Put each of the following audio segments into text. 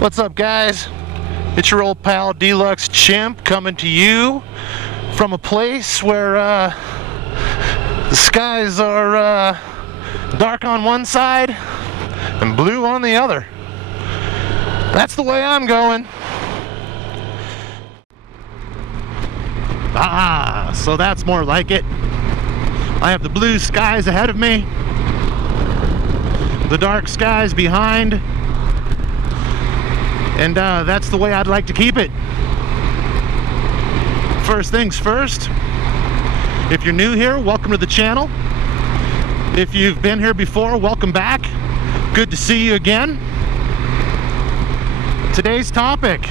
What's up, guys? It's your old pal Deluxe Chimp coming to you from a place where the skies are dark on one side and blue on the other. That's the way I'm going. So that's more like it. I have the blue skies ahead of me, the dark skies behind, and that's the way I'd like to keep it. First things first, if you're new here, welcome to the channel. If you've been here before, welcome back. Good to see you again. Today's topic: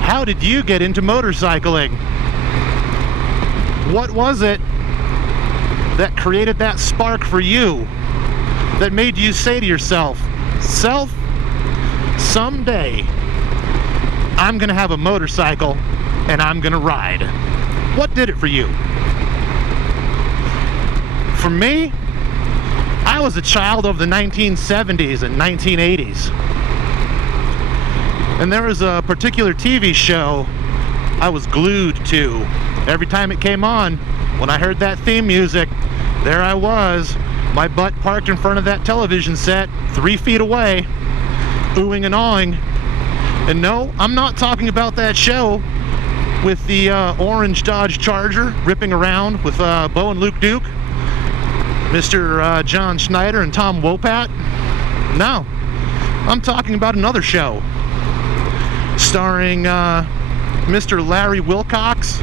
how did you get into motorcycling? What was it that created that spark for you, that made you say to yourself, someday I'm gonna have a motorcycle and I'm gonna ride? What did it for you? For me, I was a child of the 1970s and 1980s. And there was a particular TV show I was glued to. Every time it came on, when I heard that theme music, there I was, my butt parked in front of that television set, 3 feet away, oohing and awing. And no, I'm not talking about that show with the orange Dodge Charger ripping around with Bo and Luke Duke, Mr. John Schneider and Tom Wopat. No, I'm talking about another show starring Mr. Larry Wilcox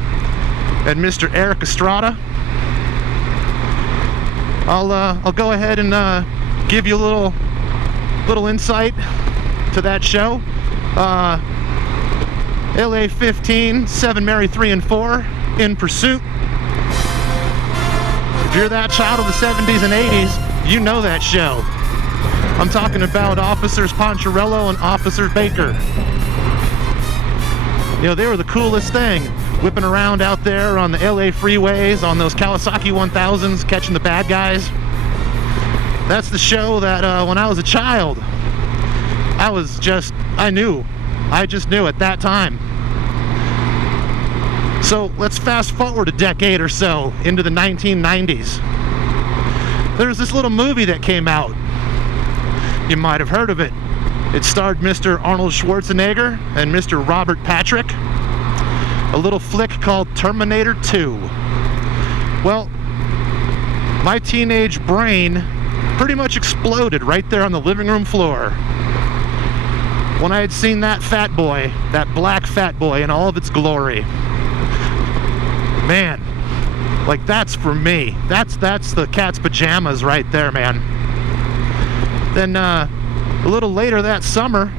and Mr. Eric Estrada. I'll go ahead and give you a little insight to that show. LA 15, 7 Mary 3 and 4, In Pursuit. If you're that child of the 70s and 80s, you know that show. I'm talking about Officers Poncherello and Officer Baker. You know, they were the coolest thing, whipping around out there on the LA freeways, on those Kawasaki 1000s, catching the bad guys. That's the show that when I was a child, I just knew at that time. So let's fast forward a decade or so into the 1990s. There was this little movie that came out. You might have heard of it. It starred Mr. Arnold Schwarzenegger and Mr. Robert Patrick. A little flick called Terminator 2. Well, my teenage brain pretty much exploded right there on the living room floor when I had seen that fat boy, that black fat boy in all of its glory. Man, like, that's for me. That's the cat's pajamas right there, man. Then a little later that summer,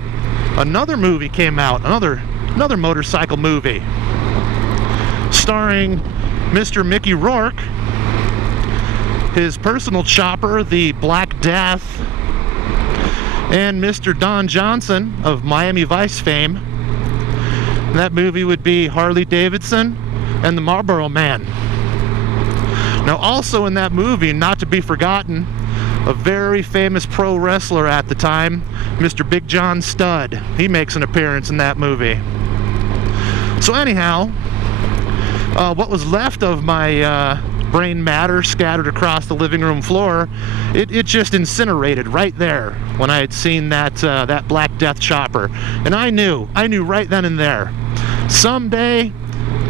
another movie came out, another motorcycle movie, starring Mr. Mickey Rourke, his personal chopper, the Black Death, and Mr. Don Johnson of Miami Vice fame. And that movie would be Harley Davidson and the Marlboro Man. Now, also in that movie, not to be forgotten, a very famous pro wrestler at the time, Mr. Big John Studd. He makes an appearance in that movie. So anyhow, what was left of my brain matter scattered across the living room floor, it just incinerated right there when I had seen that Black Death chopper. And I knew right then and there, someday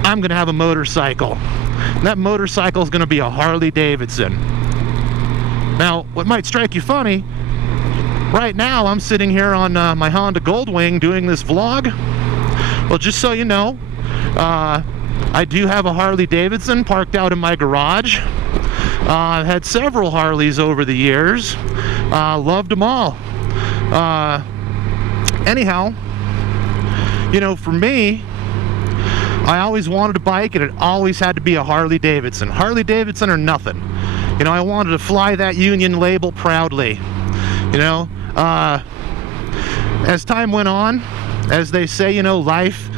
I'm gonna have a motorcycle. And that motorcycle is gonna be a Harley Davidson. Now, what might strike you funny, right now I'm sitting here on my Honda Goldwing doing this vlog. Well, just so you know, I do have a Harley Davidson parked out in my garage. I've had several Harleys over the years. Loved them all. Anyhow, you know, for me, I always wanted a bike, and it always had to be a Harley Davidson. Harley Davidson or nothing. You know, I wanted to fly that Union label proudly. You know, as time went on, as they say, you know, life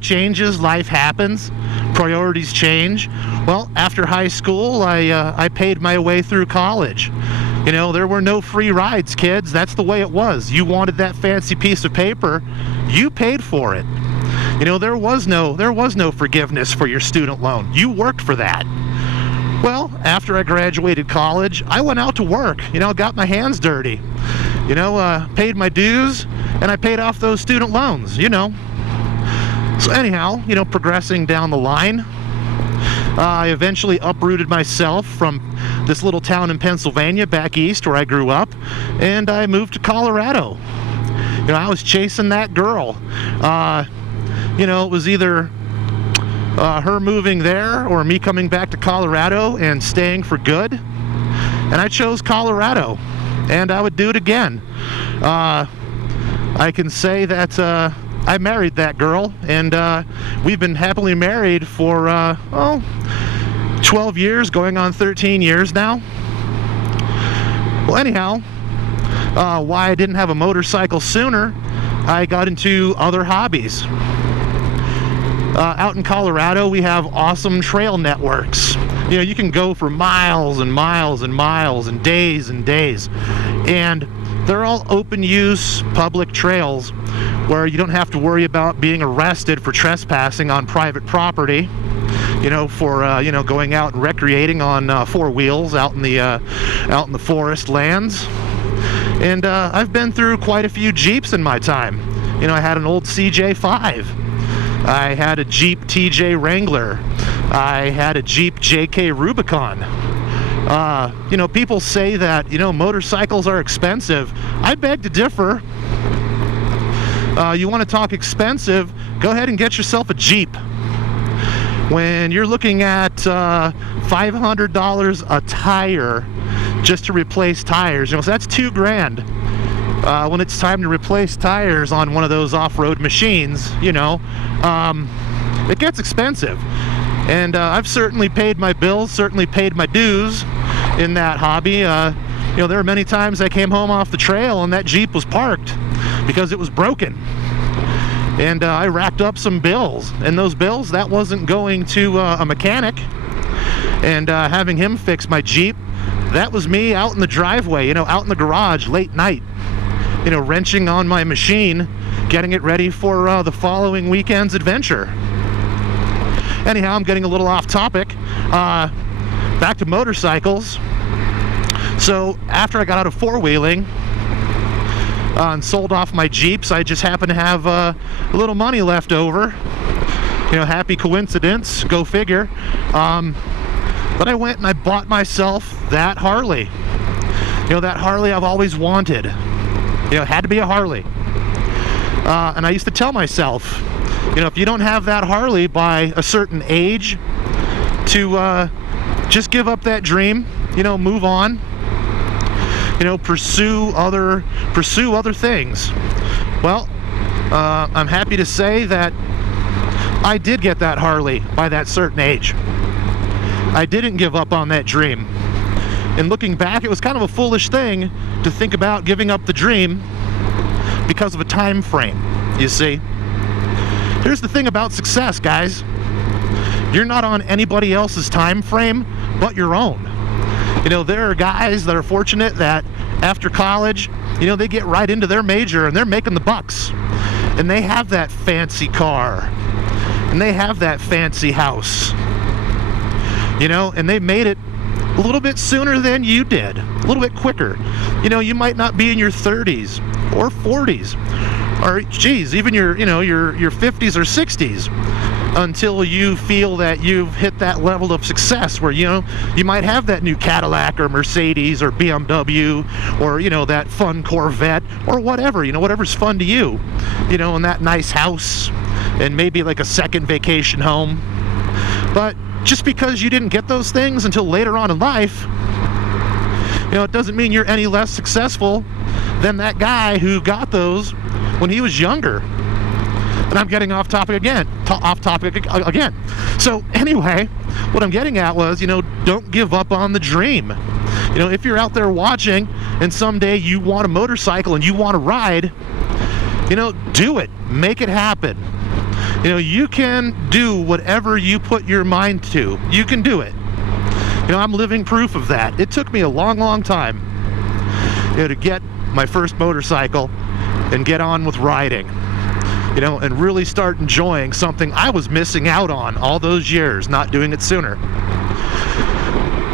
changes, life happens, priorities change. Well, after high school, I paid my way through college. You know, there were no free rides, kids. That's the way it was. You wanted that fancy piece of paper, you paid for it. You know, there was no forgiveness for your student loan. You worked for that. Well, after I graduated college, I went out to work, you know, got my hands dirty, you know, paid my dues, and I paid off those student loans, you know. So anyhow, you know, progressing down the line, I eventually uprooted myself from this little town in Pennsylvania back east where I grew up, and I moved to Colorado. You know, I was chasing that girl. You know, it was either her moving there or me coming back to Colorado and staying for good. And I chose Colorado, and I would do it again. I can say that I married that girl, and we've been happily married for 12 years, going on 13 years now. Well, anyhow, why I didn't have a motorcycle sooner, I got into other hobbies. Out in Colorado, we have awesome trail networks. You know, you can go for miles and miles and miles and days, and they're all open use public trails where you don't have to worry about being arrested for trespassing on private property, you know, for you know, going out and recreating on four wheels out in the forest lands. And I've been through quite a few Jeeps in my time. You know, I had an old CJ5. I had a Jeep TJ Wrangler. I had a Jeep JK Rubicon. You know, people say that, you know, motorcycles are expensive. I beg to differ. You want to talk expensive, go ahead and get yourself a Jeep. When you're looking at $500 a tire just to replace tires, you know, so that's $2,000. When it's time to replace tires on one of those off-road machines, you know, it gets expensive. And I've certainly paid my bills, certainly paid my dues in that hobby. You know, there were many times I came home off the trail and that Jeep was parked because it was broken. And I racked up some bills, and those bills, that wasn't going to a mechanic and having him fix my Jeep. That was me out in the driveway, you know, out in the garage late night, you know, wrenching on my machine, getting it ready for the following weekend's adventure. Anyhow, I'm getting a little off topic. Back to motorcycles. So after I got out of four-wheeling and sold off my Jeeps, I just happened to have a little money left over. You know, happy coincidence, go figure. But I went and I bought myself that Harley. You know, that Harley I've always wanted. You know, it had to be a Harley. And I used to tell myself, you know, if you don't have that Harley by a certain age, to just give up that dream, you know, move on, you know, pursue other things. Well, I'm happy to say that I did get that Harley by that certain age. I didn't give up on that dream. And looking back, it was kind of a foolish thing to think about giving up the dream because of a time frame, you see. Here's the thing about success, guys. You're not on anybody else's time frame but your own. You know, there are guys that are fortunate that after college, you know, they get right into their major and they're making the bucks. And they have that fancy car. And they have that fancy house. You know, and they made it a little bit sooner than you did, a little bit quicker. You know, you might not be in your 30s or 40s, or geez, even your 50s or 60s until you feel that you've hit that level of success where, you know, you might have that new Cadillac or Mercedes or BMW or, you know, that fun Corvette or whatever, you know, whatever's fun to you, you know, and that nice house and maybe like a second vacation home. But just because you didn't get those things until later on in life, you know, it doesn't mean you're any less successful than that guy who got those when he was younger. And I'm getting off topic again. So anyway, what I'm getting at was, you know, don't give up on the dream. You know, if you're out there watching and someday you want a motorcycle and you want to ride, you know, do it. Make it happen. You know, you can do whatever you put your mind to. You can do it. You know, I'm living proof of that. It took me a long, long time. to get my first motorcycle and get on with riding, and really start enjoying something I was missing out on all those years, not doing it sooner.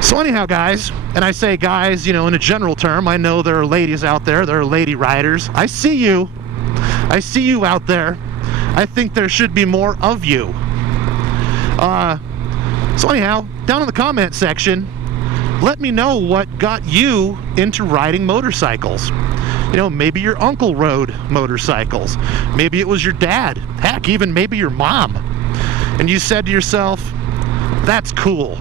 So anyhow, guys, and I say guys, in a general term, I know there are ladies out there, there are lady riders. I see you out there. I think there should be more of you. So anyhow, down in the comment section, let me know what got you into riding motorcycles. Maybe your uncle rode motorcycles. Maybe it was your dad. Heck, even maybe your mom. And you said to yourself, that's cool.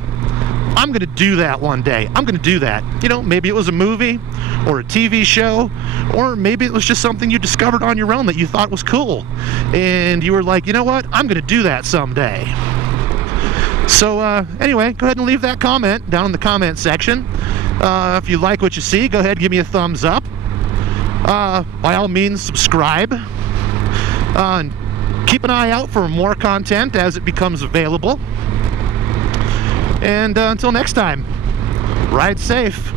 I'm going to do that one day. I'm going to do that. Maybe it was a movie or a TV show, or maybe it was just something you discovered on your own that you thought was cool. And you were like, you know what? I'm going to do that someday. So anyway, go ahead and leave that comment down in the comment section. If you like what you see, go ahead and give me a thumbs up. By all means, subscribe. And keep an eye out for more content as it becomes available. And until next time, ride safe.